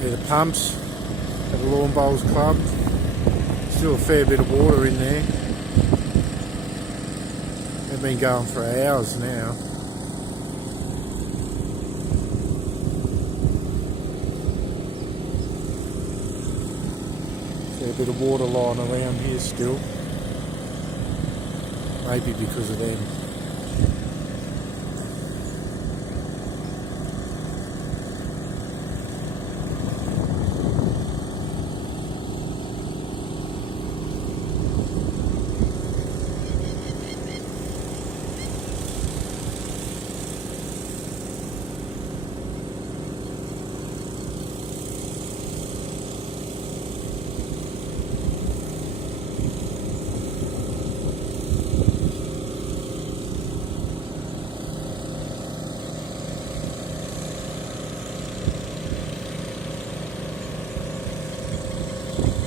They're the pumps at the Lawn Bowls Club. Still a fair bit of water in there. They've been going for hours now. Fair bit of water lying around here still. Maybe because of them.